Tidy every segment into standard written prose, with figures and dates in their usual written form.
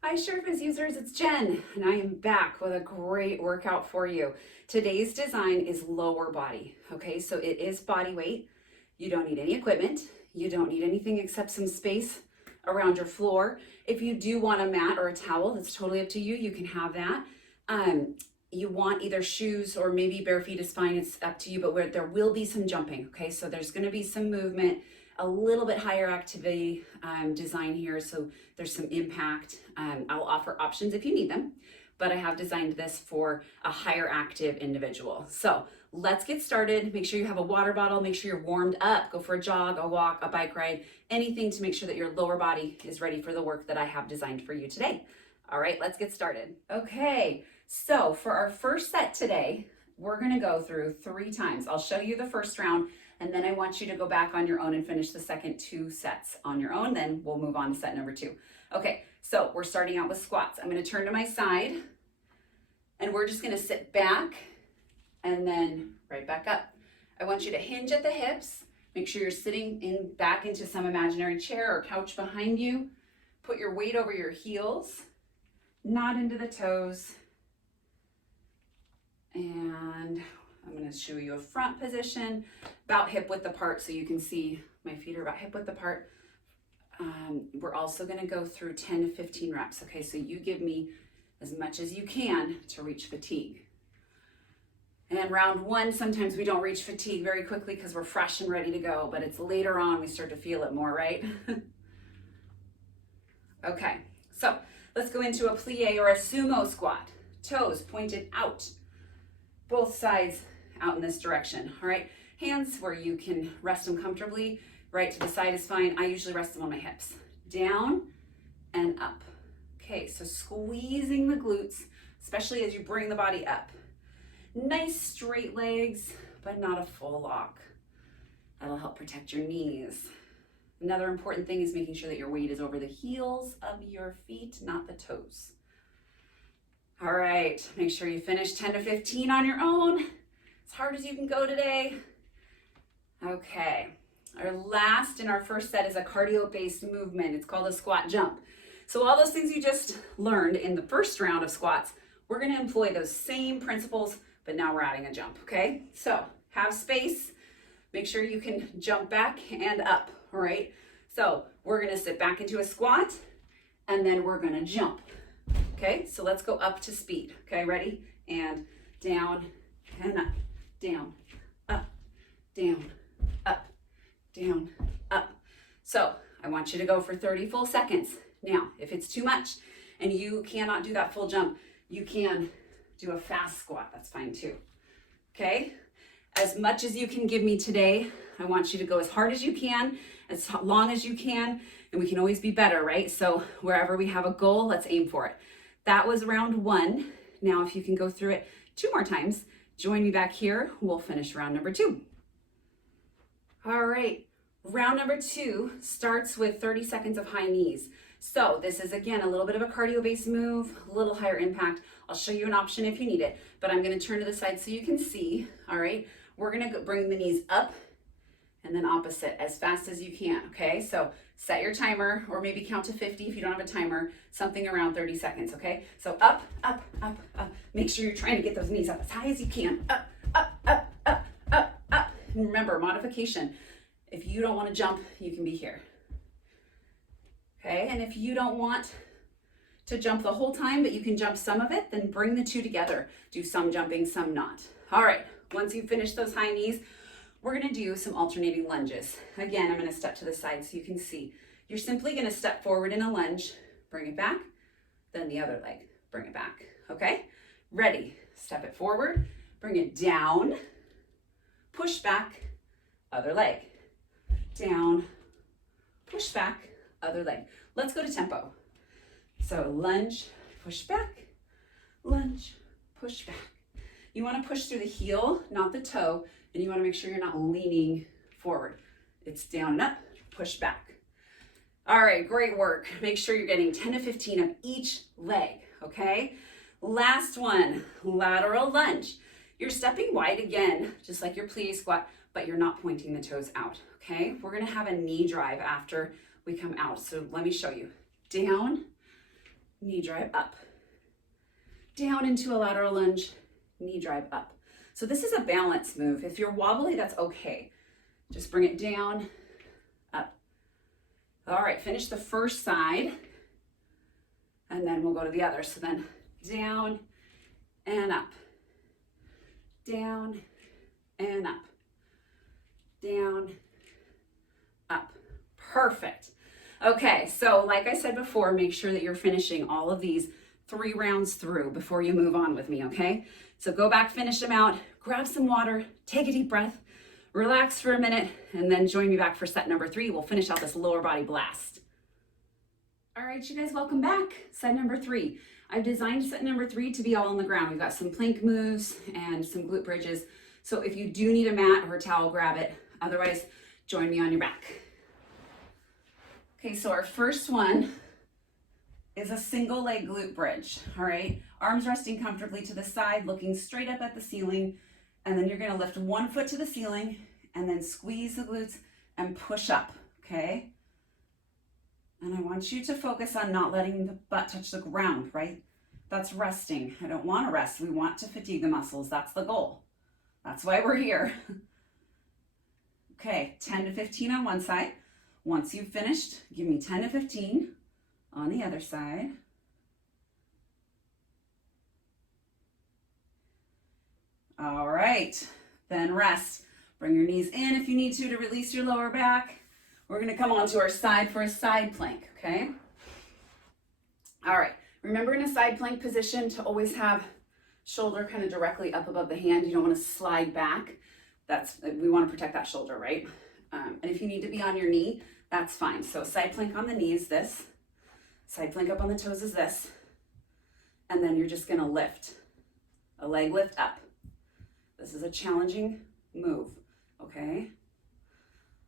Hi SureFiz users, it's Jen, and I am back with a great workout for you. Today's design is lower body, okay? So it is body weight. You don't need any equipment. You don't need anything except some space around your floor. If you do want a mat or a towel, that's totally up to you. You can have that. You want either shoes or maybe bare feet is fine. It's up to you, but there will be some jumping, okay? So there's gonna be some movement, a little bit higher activity design here, so there's some impact. I'll offer options if you need them, but I have designed this for a higher active individual. So let's get started. Make sure you have a water bottle, make sure you're warmed up, go for a jog, a walk, a bike ride, anything to make sure that your lower body is ready for the work that I have designed for you today. All right, let's get started. Okay, so for our first set today, we're gonna go through 3 times. I'll show you the first round, and then I want you to go back on your own and finish the second 2 sets on your own. Then we'll move on to set number 2. Okay, so we're starting out with squats. I'm gonna turn to my side, and we're just gonna sit back and then right back up. I want you to hinge at the hips. Make sure you're sitting back into some imaginary chair or couch behind you. Put your weight over your heels, not into the toes. And I'm going to show you a front position, about hip width apart, so you can see my feet are about hip width apart. We're also going to go through 10 to 15 reps. Okay, so you give me as much as you can to reach fatigue. And round 1, sometimes we don't reach fatigue very quickly because we're fresh and ready to go, but it's later on we start to feel it more, right? Okay, so let's go into a plie or a sumo squat. Toes pointed out, both sides out in this direction. All right, hands where you can rest them comfortably. Right to the side is fine. I usually rest them on my hips. Down and up. Okay, so squeezing the glutes, especially as you bring the body up. Nice straight legs, but not a full lock. That'll help protect your knees. Another important thing is making sure that your weight is over the heels of your feet, not the toes. All right, make sure you finish 10 to 15 on your own, as hard as you can go today. Okay, our last in our first set is a cardio-based movement. It's called a squat jump. So all those things you just learned in the first round of squats, we're gonna employ those same principles, but now we're adding a jump, okay? So have space, make sure you can jump back and up, all right? So we're gonna sit back into a squat, and then we're gonna jump. Okay, so let's go up to speed. Okay, ready? And down and up, down, up, down, up, down, up. So I want you to go for 30 full seconds. Now, if it's too much and you cannot do that full jump, you can do a fast squat. That's fine too. Okay, as much as you can give me today, I want you to go as hard as you can, as long as you can, and we can always be better, right? So wherever we have a goal, let's aim for it. That was round 1. Now, if you can go through it 2 more times, join me back here. We'll finish round number 2. All right, round number 2 starts with 30 seconds of high knees. So this is, again, a little bit of a cardio-based move, a little higher impact. I'll show you an option if you need it, but I'm gonna turn to the side so you can see, all right? We're gonna bring the knees up and then opposite as fast as you can, okay? So set your timer, or maybe count to 50 if you don't have a timer, something around 30 seconds, okay? So up, up, up, up. Make sure you're trying to get those knees up as high as you can. Up, up, up, up, up, up. And remember, modification. If you don't want to jump, you can be here. Okay, and if you don't want to jump the whole time, but you can jump some of it, then bring the 2 together. Do some jumping, some not. All right, once you finish those high knees, we're gonna do some alternating lunges. Again, I'm gonna step to the side so you can see. You're simply gonna step forward in a lunge, bring it back, then the other leg, bring it back, okay? Ready, step it forward, bring it down, push back, other leg, down, push back, other leg. Let's go to tempo. So lunge, push back, lunge, push back. You wanna push through the heel, not the toe, and you wanna make sure you're not leaning forward. It's down and up, push back. All right, great work. Make sure you're getting 10 to 15 of each leg, okay? Last one, lateral lunge. You're stepping wide again, just like your plie squat, but you're not pointing the toes out, okay? We're gonna have a knee drive after we come out, so let me show you. Down, knee drive up. Down into a lateral lunge, knee drive up. So this is a balance move. If you're wobbly, that's okay. Just bring it down, up. All right, finish the first side, and then we'll go to the other. So then down and up, down and up, down, up. Perfect. Okay, so like I said before, make sure that you're finishing all of these 3 rounds through before you move on with me, okay? So go back, finish them out, grab some water, take a deep breath, relax for a minute, and then join me back for set number 3. We'll finish out this lower body blast. All right, you guys, welcome back. Set number 3. I've designed set number 3 to be all on the ground. We've got some plank moves and some glute bridges. So if you do need a mat or a towel, grab it. Otherwise, join me on your back. Okay, so our first one is a single leg glute bridge, all right? Arms resting comfortably to the side, looking straight up at the ceiling, and then you're gonna lift one foot to the ceiling and then squeeze the glutes and push up, okay? And I want you to focus on not letting the butt touch the ground, right? That's resting. I don't wanna rest. We want to fatigue the muscles. That's the goal. That's why we're here. Okay, 10 to 15 on one side. Once you've finished, give me 10 to 15 on the other side. All right, then rest. Bring your knees in if you need to release your lower back. We're gonna come onto our side for a side plank, okay? All right, remember in a side plank position to always have shoulder kind of directly up above the hand. You don't wanna slide back. We wanna protect that shoulder, right? And if you need to be on your knee, that's fine. So side plank on the knee is this. Side plank up on the toes is this. And then you're just gonna lift. A leg lift up. This is a challenging move, okay?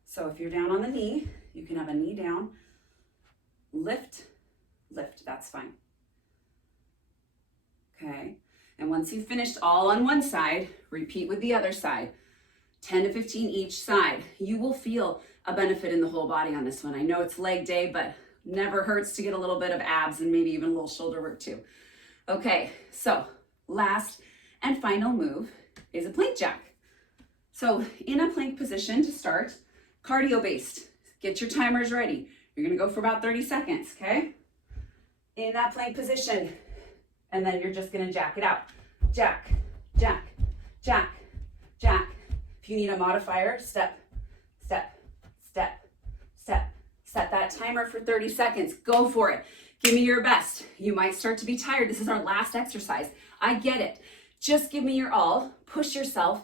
So if you're down on the knee, you can have a knee down. Lift, lift, that's fine. Okay, and once you've finished all on one side, repeat with the other side. 10 to 15 each side. You will feel a benefit in the whole body on this one. I know it's leg day, but never hurts to get a little bit of abs and maybe even a little shoulder work too. Okay, so last and final move is a plank jack. So in a plank position to start, cardio based. Get your timers ready. You're gonna go for about 30 seconds, okay? In that plank position, and then you're just gonna jack it out. Jack, jack, jack, jack. If you need a modifier, step, step, step, step. Set that timer for 30 seconds. Go for it. Give me your best. You might start to be tired. This is our last exercise. I get it. Just give me your all. Push yourself.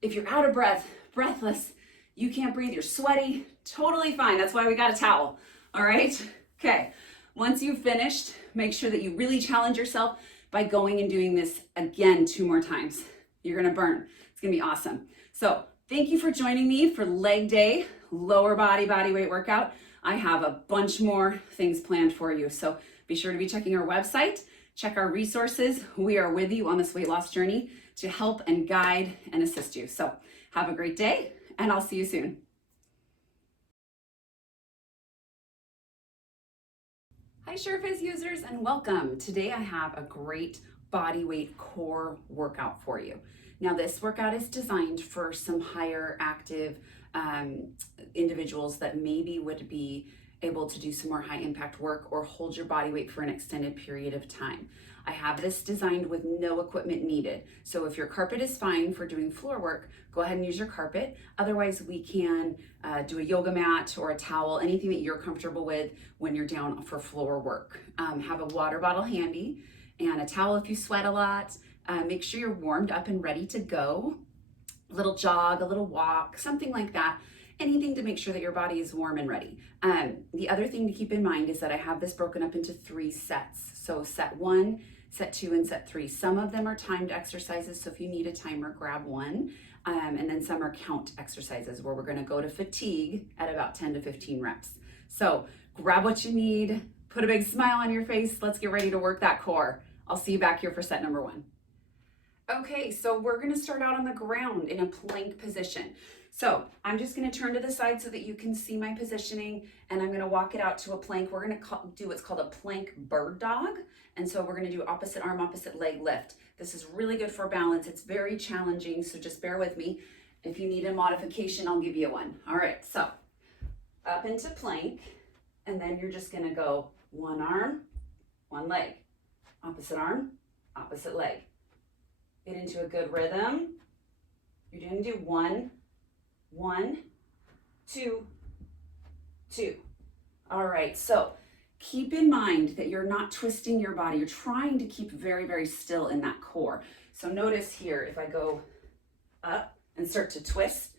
If you're out of breath, breathless, you can't breathe, you're sweaty, totally fine. That's why we got a towel. All right? Okay. Once you've finished, make sure that you really challenge yourself by going and doing this again 2 more times. You're gonna burn. It's gonna be awesome. So thank you for joining me for leg day, lower body weight workout. I have a bunch more things planned for you. So be sure to be checking our website, check our resources. We are with you on this weight loss journey to help and guide and assist you. So have a great day, and I'll see you soon. Hi SureFiz users, and welcome. Today I have a great body weight core workout for you. Now this workout is designed for some higher active individuals that maybe would be able to do some more high impact work or hold your body weight for an extended period of time. I have this designed with no equipment needed. So if your carpet is fine for doing floor work, go ahead and use your carpet. Otherwise, we can do a yoga mat or a towel, anything that you're comfortable with when you're down for floor work. Have a water bottle handy and a towel if you sweat a lot. Make sure you're warmed up and ready to go. A little jog, a little walk, something like that. Anything to make sure that your body is warm and ready. The other thing to keep in mind is that I have this broken up into 3 sets. So set 1, set 2, and set 3. Some of them are timed exercises, so if you need a timer, grab one. And then some are count exercises where we're gonna go to fatigue at about 10 to 15 reps. So grab what you need, put a big smile on your face. Let's get ready to work that core. I'll see you back here for set number 1. Okay, so we're gonna start out on the ground in a plank position. So I'm just going to turn to the side so that you can see my positioning, and I'm going to walk it out to a plank. We're going to do what's called a plank bird dog. And so we're going to do opposite arm, opposite leg lift. This is really good for balance. It's very challenging, so just bear with me. If you need a modification, I'll give you one. All right, so up into plank, and then you're just going to go one arm, one leg, opposite arm, opposite leg. Get into a good rhythm. You're going to do 1, 1, 2, 2. All right, so keep in mind that you're not twisting your body. You're trying to keep very, very still in that core. So notice here, if I go up and start to twist,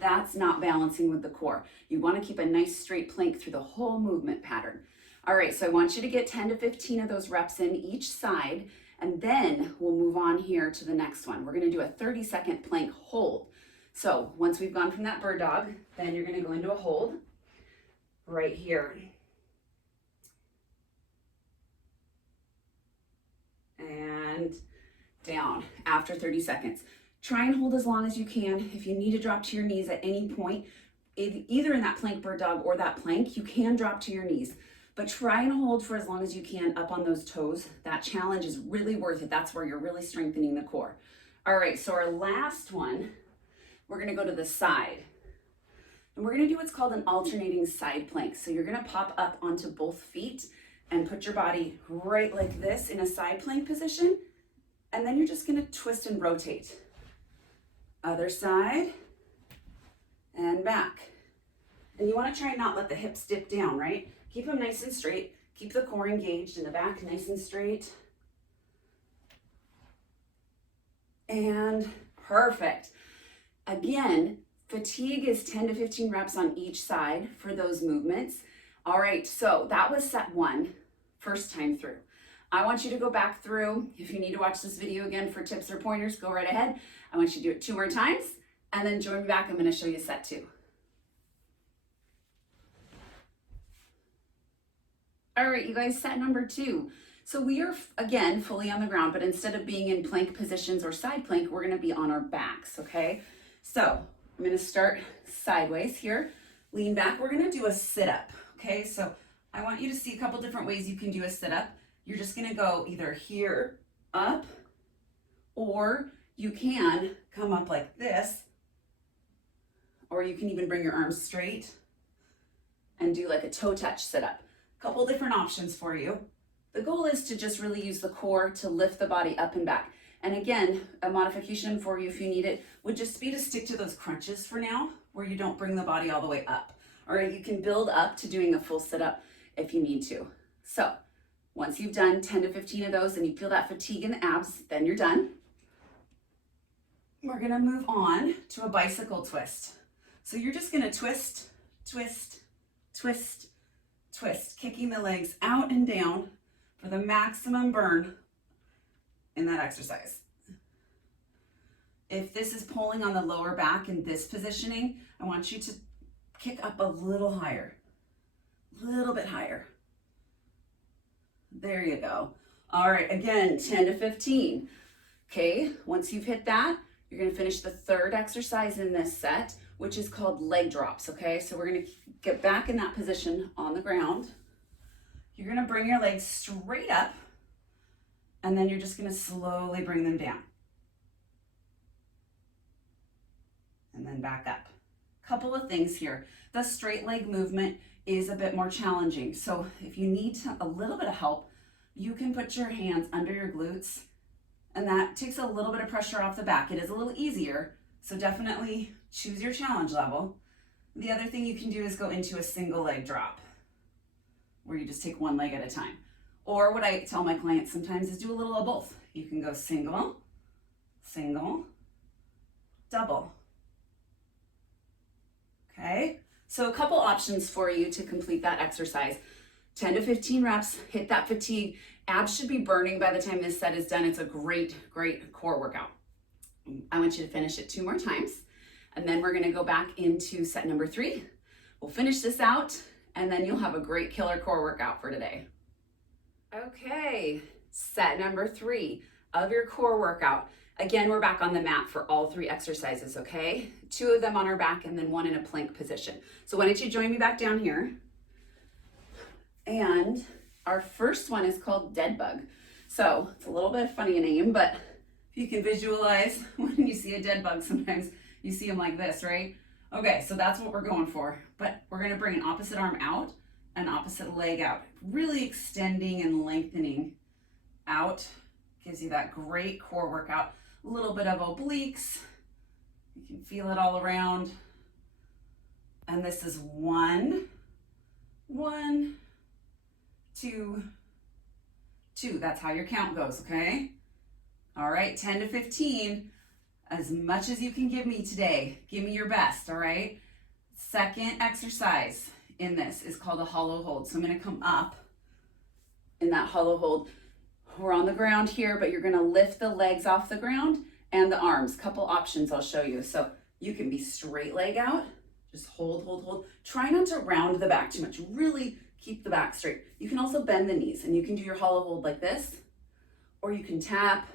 that's not balancing with the core. You want to keep a nice straight plank through the whole movement pattern. All right, so I want you to get 10 to 15 of those reps in each side, and then we'll move on here to the next one. We're going to do a 30-second plank hold. So once we've gone from that bird dog, then you're going to go into a hold right here. And down after 30 seconds. Try and hold as long as you can. If you need to drop to your knees at any point, either in that plank bird dog or that plank, you can drop to your knees. But try and hold for as long as you can up on those toes. That challenge is really worth it. That's where you're really strengthening the core. All right, so our last one, we're gonna go to the side. And we're gonna do what's called an alternating side plank. So you're gonna pop up onto both feet and put your body right like this in a side plank position. And then you're just gonna twist and rotate. Other side and back. And you wanna try and not let the hips dip down, right? Keep them nice and straight. Keep the core engaged in the back, nice and straight. And perfect. Again, fatigue is 10 to 15 reps on each side for those movements. All right, so that was set 1, first time through. I want you to go back through. If you need to watch this video again for tips or pointers, go right ahead. I want you to do it 2 more times, and then join me back. I'm going to show you set 2. All right, you guys, set number 2. So we are, again, fully on the ground, but instead of being in plank positions or side plank, we're going to be on our backs, okay? So I'm going to start sideways here. Lean back. We're going to do a sit-up, okay? So I want you to see a couple different ways you can do a sit-up. You're just going to go either here, up, or you can come up like this, or you can even bring your arms straight and do like a toe touch sit-up. Couple different options for you. The goal is to just really use the core to lift the body up and back. And again, a modification for you if you need it would just be to stick to those crunches for now, where you don't bring the body all the way up. All right, you can build up to doing a full sit-up if you need to. So once you've done 10 to 15 of those and you feel that fatigue in the abs, then you're done. We're gonna move on to a bicycle twist. So you're just gonna twist, twist, twist, twist, kicking the legs out and down for the maximum burn in that exercise. If this is pulling on the lower back in this positioning, I want you to kick up a little higher, a little bit higher. There you go. All right, again, 10 to 15. Okay, once you've hit that, you're gonna finish the third exercise in this set, which is called leg drops, okay? So we're gonna get back in that position on the ground. You're gonna bring your legs straight up, and then you're just gonna slowly bring them down. And then back up. Couple of things here. The straight leg movement is a bit more challenging. So if you need a little bit of help, you can put your hands under your glutes, and that takes a little bit of pressure off the back. It is a little easier, so definitely choose your challenge level. The other thing you can do is go into a single leg drop, where you just take one leg at a time. Or what I tell my clients sometimes is do a little of both. You can go single, single, double. Okay, so a couple options for you to complete that exercise. 10 to 15 reps, hit that fatigue. Abs should be burning by the time this set is done. It's a great, great core workout. I want you to finish it 2 more times, and then we're gonna go back into set number 3. We'll finish this out, and then you'll have a great killer core workout for today. Okay, set number 3 of your core workout. Again, we're back on the mat for all 3 exercises, okay? 2 of them on our back and then 1 in a plank position. So why don't you join me back down here? And our first one is called dead bug. So it's a little bit funny a name, but if you can visualize when you see a dead bug, sometimes you see them like this, right? Okay, so that's what we're going for. But we're gonna bring an opposite arm out, an opposite leg out, really extending and lengthening out. Gives you that great core workout. A little bit of obliques. You can feel it all around. And this is 1, 1, 2, 2. That's how your count goes, okay? All right, 10 to 15. As much as you can give me today. Give me your best, all right? Second exercise in this is called a hollow hold. So I'm gonna come up in that hollow hold. We're on the ground here, but you're gonna lift the legs off the ground and the arms. Couple options I'll show you. So you can be straight leg out, just hold, hold, hold. Try not to round the back too much. Really keep the back straight. You can also bend the knees and you can do your hollow hold like this, or you can tap.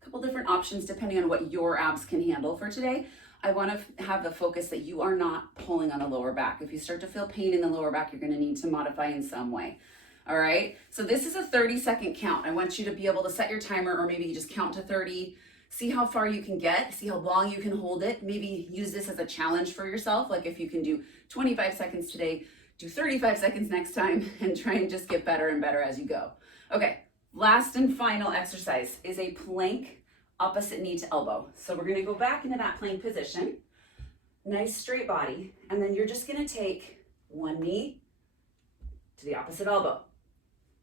A couple different options depending on what your abs can handle for today. I wanna have the focus that you are not pulling on the lower back. If you start to feel pain in the lower back, you're gonna need to modify in some way. All right, so this is a 30-second count. I want you to be able to set your timer, or maybe you just count to 30, see how far you can get, see how long you can hold it. Maybe use this as a challenge for yourself. Like if you can do 25 seconds today, do 35 seconds next time, and try and just get better and better as you go. Okay, last and final exercise is a plank opposite knee to elbow. So we're gonna go back into that plank position, nice straight body, and then you're just gonna take one knee to the opposite elbow.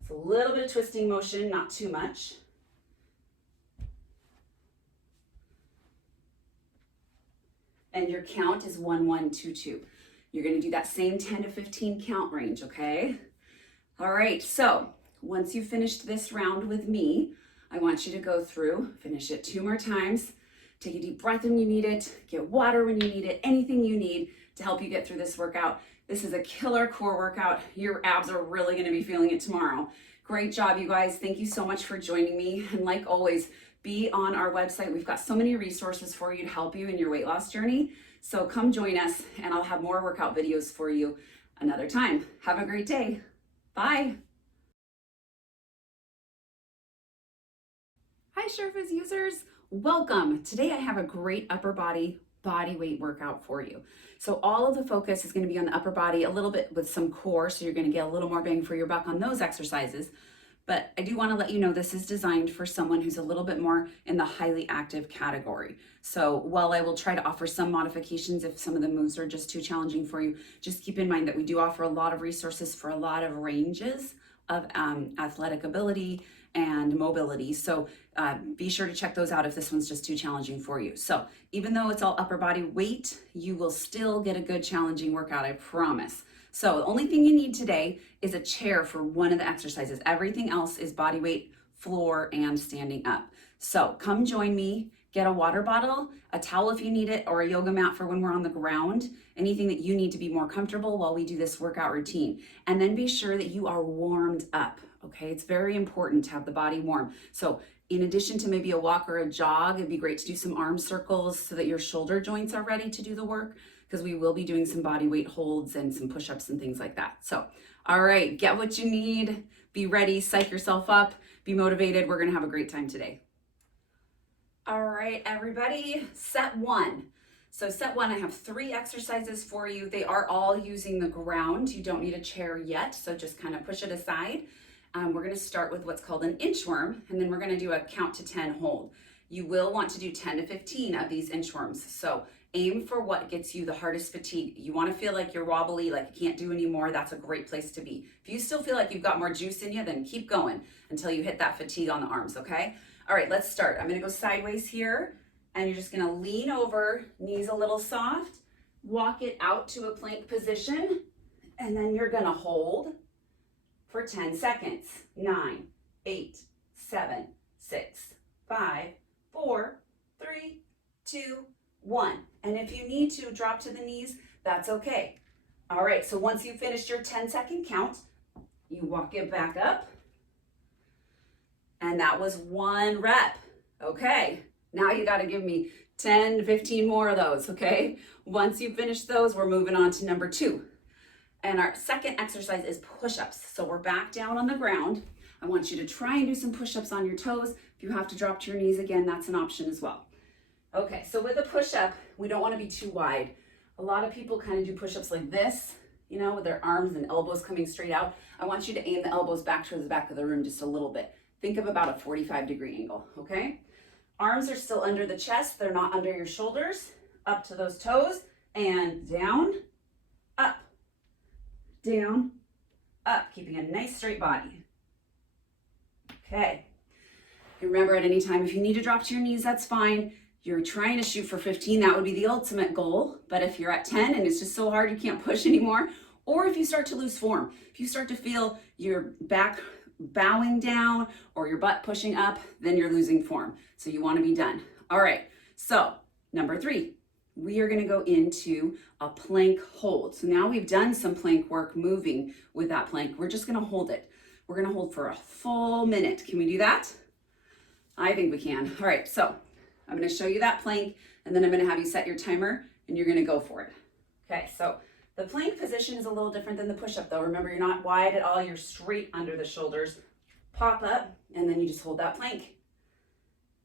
It's a little bit of twisting motion, not too much. And your count is 1, 1, 2, 2. You're gonna do that same 10 to 15 count range, okay? All right, so once you've finished this round with me, I want you to go through, finish it 2 more times, take a deep breath when you need it, get water when you need it, anything you need to help you get through this workout. This is a killer core workout. Your abs are really gonna be feeling it tomorrow. Great job, you guys. Thank you so much for joining me. And like always, be on our website. We've got so many resources for you to help you in your weight loss journey. So come join us and I'll have more workout videos for you another time. Have a great day. Bye. Hi, SureFiz users. Welcome. Today I have a great upper body weight workout for you. So all of the focus is going to be on the upper body, a little bit with some core, so you're going to get a little more bang for your buck on those exercises. But I do want to let you know this is designed for someone who's a little bit more in the highly active category. So while I will try to offer some modifications if some of the moves are just too challenging for you, just keep in mind that we do offer a lot of resources for a lot of ranges of athletic ability and mobility. So be sure to check those out if this one's just too challenging for you. So even though it's all upper body weight, you will still get a good challenging workout, I promise. So the only thing you need today is a chair for one of the exercises. Everything else is body weight, floor, and standing up. So come join me, get a water bottle, a towel if you need it, or a yoga mat for when we're on the ground, anything that you need to be more comfortable while we do this workout routine. And then be sure that you are warmed up, okay? It's very important to have the body warm. So in addition to maybe a walk or a jog, it'd be great to do some arm circles so that your shoulder joints are ready to do the work, because we will be doing some body weight holds and some push-ups and things like that. So, all right, get what you need, be ready, psych yourself up, be motivated. We're gonna have a great time today. All right, everybody, set 1. So set 1, I have 3 exercises for you. They are all using the ground. You don't need a chair yet, so just kind of push it aside. We're gonna start with what's called an inchworm, and then we're gonna do a count to 10 hold. You will want to do 10 to 15 of these inchworms. So aim for what gets you the hardest fatigue. You wanna feel like you're wobbly, like you can't do anymore, that's a great place to be. If you still feel like you've got more juice in you, then keep going until you hit that fatigue on the arms, okay? All right, let's start. I'm gonna go sideways here, and you're just gonna lean over, knees a little soft, walk it out to a plank position, and then you're gonna hold for 10 seconds. 9, 8, 7, 6, 5, 4, 3, 2, 1. And if you need to drop to the knees, that's okay. All right, so once you've finished your 10-second count, you walk it back up. And that was 1 rep, Okay, now you got to give me 10 to 15 more of those, okay? Once you finish those, we're moving on to number 2. And our second exercise is push-ups. So we're back down on the ground. I want you to try and do some push-ups on your toes. If you have to drop to your knees again, that's an option as well. Okay, so with a push-up, we don't want to be too wide. A lot of people kind of do push-ups like this, you know, with their arms and elbows coming straight out. I want you to aim the elbows back towards the back of the room just a little bit. Think of about a 45-degree angle, okay? Arms are still under the chest. They're not under your shoulders. Up to those toes and down, up, down, up, keeping a nice straight body. Okay. Remember, at any time, if you need to drop to your knees, that's fine. You're trying to shoot for 15, that would be the ultimate goal. But if you're at 10 and it's just so hard you can't push anymore, or if you start to lose form, if you start to feel your back bowing down or your butt pushing up, then you're losing form. So you want to be done. All right, so number 3, we are going to go into a plank hold. So now we've done some plank work moving with that plank. We're just going to hold it. We're going to hold for a full minute. Can we do that? I think we can. All right, so I'm going to show you that plank, and then I'm going to have you set your timer, and you're going to go for it. Okay, so the plank position is a little different than the push-up, though. Remember, you're not wide at all. You're straight under the shoulders. Pop up, and then you just hold that plank.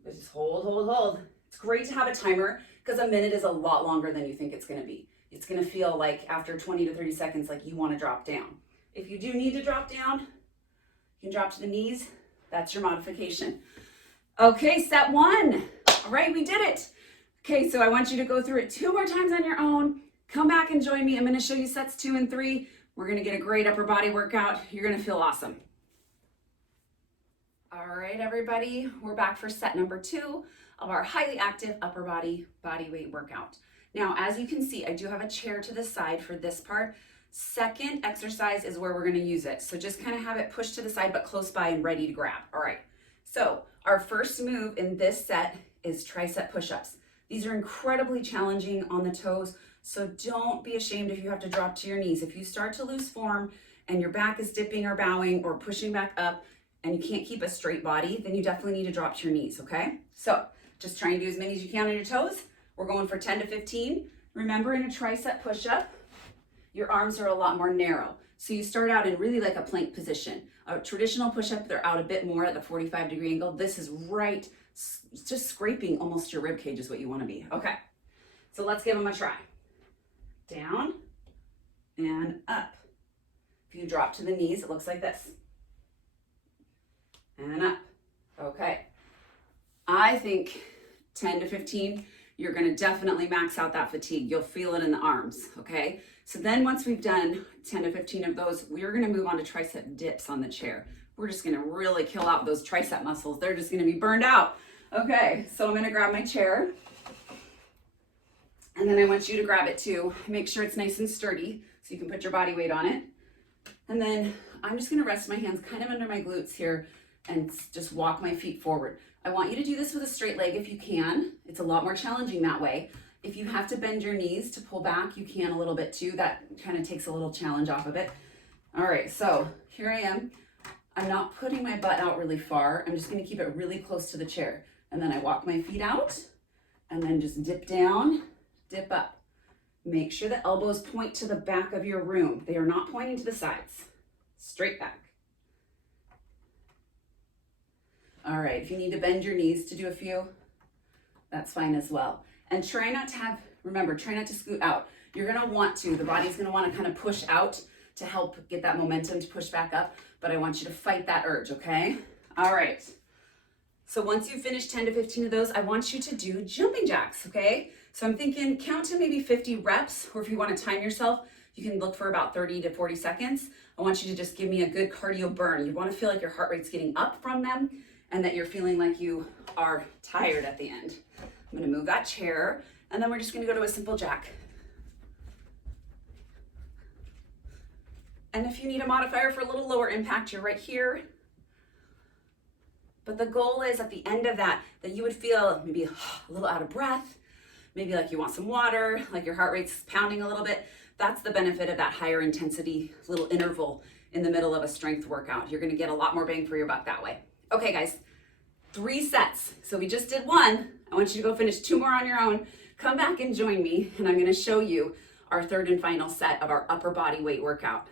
Just hold, hold, hold. It's great to have a timer because a minute is a lot longer than you think it's going to be. It's going to feel like after 20 to 30 seconds like you want to drop down. If you do need to drop down, you can drop to the knees. That's your modification. Okay, set 1. All right, we did it. Okay, so I want you to go through it 2 more times on your own. Come back and join me. I'm going to show you sets 2 and 3. We're going to get a great upper body workout. You're going to feel awesome. All right, everybody, we're back for set number 2 of our highly active upper body weight workout. Now, as you can see, I do have a chair to the side for this part. Second exercise is where we're going to use it. So just kind of have it pushed to the side, but close by and ready to grab. All right, so our first move in this set is tricep push-ups. These are incredibly challenging on the toes, so don't be ashamed if you have to drop to your knees. If you start to lose form and your back is dipping or bowing or pushing back up and you can't keep a straight body, then you definitely need to drop to your knees, okay? So just try and do as many as you can on your toes. We're going for 10 to 15. Remember, in a tricep push-up, your arms are a lot more narrow. So you start out in really like a plank position. A traditional push-up, they're out a bit more at the 45-degree angle. This is right, just scraping almost your rib cage is what you want to be. Okay, so let's give them a try. Down and up. If you drop to the knees, it looks like this. And up. Okay. I think 10 to 15, you're going to definitely max out that fatigue. You'll feel it in the arms, okay? So then once we've done 10 to 15 of those, we're going to move on to tricep dips on the chair. We're just going to really kill out those tricep muscles. They're just going to be burned out. Okay, so I'm going to grab my chair. And then I want you to grab it too. Make sure it's nice and sturdy so you can put your body weight on it. And then I'm just going to rest my hands kind of under my glutes here and just walk my feet forward. I want you to do this with a straight leg if you can. It's a lot more challenging that way. If you have to bend your knees to pull back, you can a little bit too. That kind of takes a little challenge off of it. All right, so here I am. I'm not putting my butt out really far. I'm just going to keep it really close to the chair. And then I walk my feet out and then just dip down, dip up. Make sure the elbows point to the back of your room. They are not pointing to the sides. Straight back. All right, if you need to bend your knees to do a few, that's fine as well. And try not to remember, try not to scoot out. You're gonna want to, the body's gonna wanna kind of push out to help get that momentum to push back up, but I want you to fight that urge, okay? All right, so once you finish 10 to 15 of those, I want you to do jumping jacks, okay? So I'm thinking count to maybe 50 reps, or if you wanna time yourself, you can look for about 30 to 40 seconds. I want you to just give me a good cardio burn. You wanna feel like your heart rate's getting up from them and that you're feeling like you are tired at the end. I'm gonna move that chair, and then we're just gonna go to a simple jack. And if you need a modifier for a little lower impact, you're right here. But the goal is at the end of that you would feel maybe a little out of breath, maybe like you want some water, like your heart rate's pounding a little bit. That's the benefit of that higher intensity little interval in the middle of a strength workout. You're gonna get a lot more bang for your buck that way. Okay, guys, 3 sets. So we just did 1. I want you to go finish 2 more on your own. Come back and join me, and I'm gonna show you our 3rd and final set of our upper body weight workout.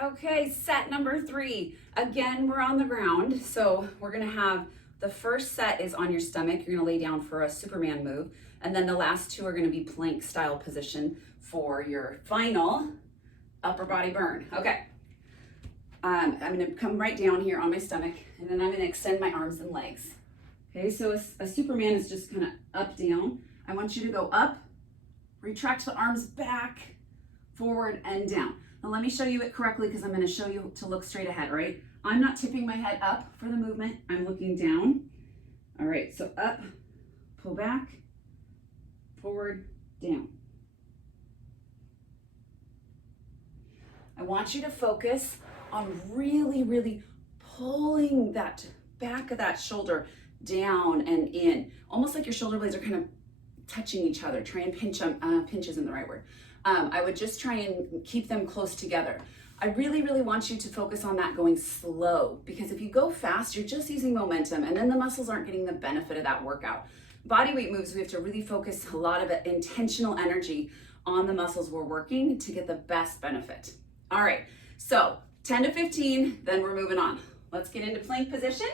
Okay, set number 3. Again, we're on the ground. So we're gonna have, the first set is on your stomach. You're gonna lay down for a Superman move. And then the last 2 are gonna be plank style position for your final upper body burn. Okay, I'm gonna come right down here on my stomach, and then I'm gonna extend my arms and legs. Okay, so a Superman is just kind of up, down. I want you to go up, retract the arms back, forward, and down. Now let me show you it correctly, because I'm gonna show you to look straight ahead, right? I'm not tipping my head up for the movement. I'm looking down. All right, so up, pull back, forward, down. I want you to focus on really, really pulling that back of that shoulder down and in, almost like your shoulder blades are kind of touching each other. Try and pinch them, pinch isn't the right word. I would just try and keep them close together. I really, really want you to focus on that going slow, because if you go fast, you're just using momentum, and then the muscles aren't getting the benefit of that workout. Body weight moves, we have to really focus a lot of intentional energy on the muscles we're working to get the best benefit. All right, so 10 to 15, then we're moving on. Let's get into plank position.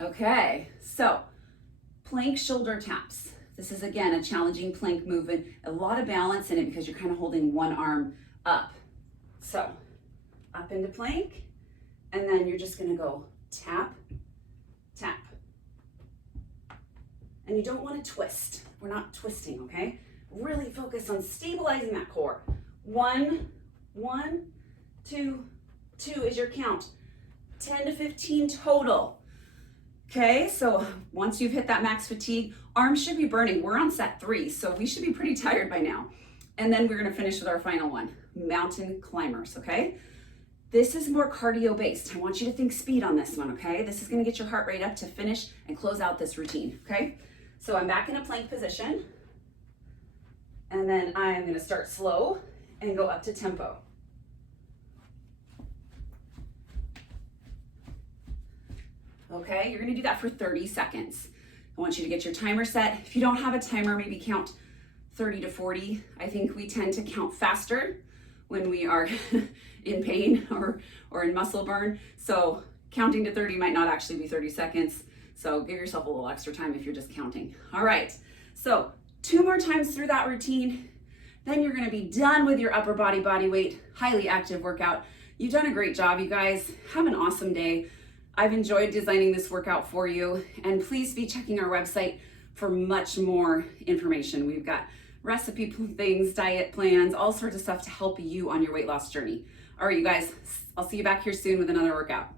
Okay, so plank shoulder taps. This is, again, a challenging plank movement. A lot of balance in it because you're kind of holding one arm up. So up into plank, and then you're just gonna go tap, tap. And you don't wanna twist. We're not twisting, okay? Really focus on stabilizing that core. 1, 1, 2, 2 is your count. 10 to 15 total. Okay, so once you've hit that max fatigue, arms should be burning. We're on set 3, so we should be pretty tired by now. And then we're gonna finish with our final one, mountain climbers, okay? This is more cardio based. I want you to think speed on this one, okay? This is gonna get your heart rate up to finish and close out this routine, okay? So I'm back in a plank position, and then I'm gonna start slow and go up to tempo. Okay, you're gonna do that for 30 seconds. I want you to get your timer set. If you don't have a timer, maybe count 30 to 40. I think we tend to count faster when we are in pain or in muscle burn. So counting to 30 might not actually be 30 seconds. So give yourself a little extra time if you're just counting. All right, so 2 more times through that routine, then you're gonna be done with your upper body weight, highly active workout. You've done a great job, you guys. Have an awesome day. I've enjoyed designing this workout for you, and please be checking our website for much more information. We've got recipe things, diet plans, all sorts of stuff to help you on your weight loss journey. All right, you guys, I'll see you back here soon with another workout.